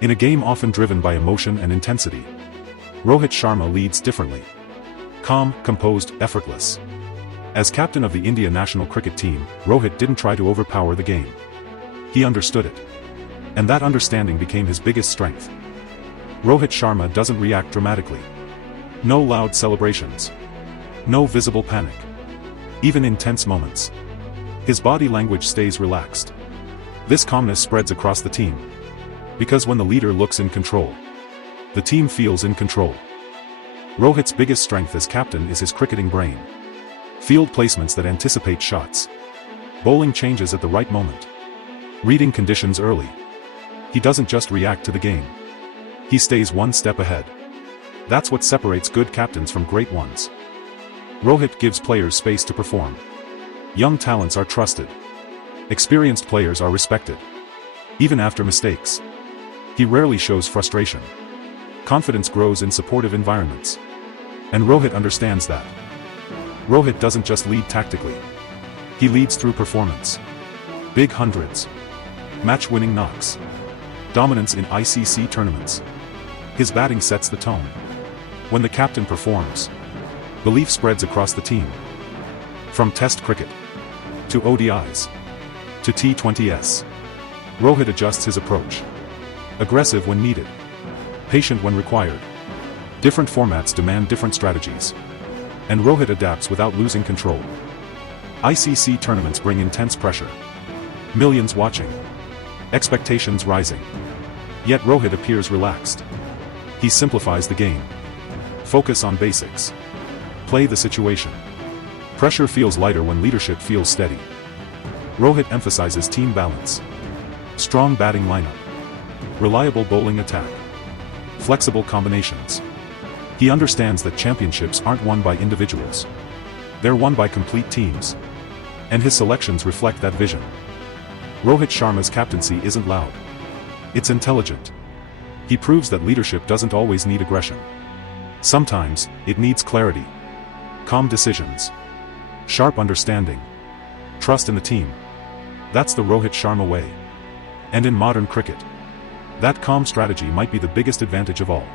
In a game often driven by emotion and intensity, Rohit Sharma leads differently. Calm, composed, effortless. As captain of the India national cricket team, Rohit didn't try to overpower the game. He understood it. And that understanding became his biggest strength. Rohit Sharma doesn't react dramatically. No loud celebrations. No visible panic. Even in tense moments, his body language stays relaxed. This calmness spreads across the team. Because when the leader looks in control, the team feels in control. Rohit's biggest strength as captain is his cricketing brain. Field placements that anticipate shots. Bowling changes at the right moment. Reading conditions early. He doesn't just react to the game. He stays one step ahead. That's what separates good captains from great ones. Rohit gives players space to perform. Young talents are trusted. Experienced players are respected. Even after mistakes, he rarely shows frustration. Confidence grows in supportive environments. And Rohit understands that. Rohit doesn't just lead tactically. He leads through performance. Big hundreds. Match-winning knocks. Dominance in ICC tournaments. His batting sets the tone. When the captain performs, belief spreads across the team. From Test cricket to ODIs to T20s, Rohit adjusts his approach. Aggressive when needed. Patient when required. Different formats demand different strategies. And Rohit adapts without losing control. ICC tournaments bring intense pressure. Millions watching. Expectations rising. Yet Rohit appears relaxed. He simplifies the game. Focus on basics. Play the situation. Pressure feels lighter when leadership feels steady. Rohit emphasizes team balance. Strong batting lineup. Reliable bowling attack. Flexible combinations. He understands that championships aren't won by individuals. They're won by complete teams. And his selections reflect that vision. Rohit Sharma's captaincy isn't loud. It's intelligent. He proves that leadership doesn't always need aggression. Sometimes, it needs clarity. Calm decisions. Sharp understanding. Trust in the team. That's the Rohit Sharma way. And in modern cricket, that calm strategy might be the biggest advantage of all.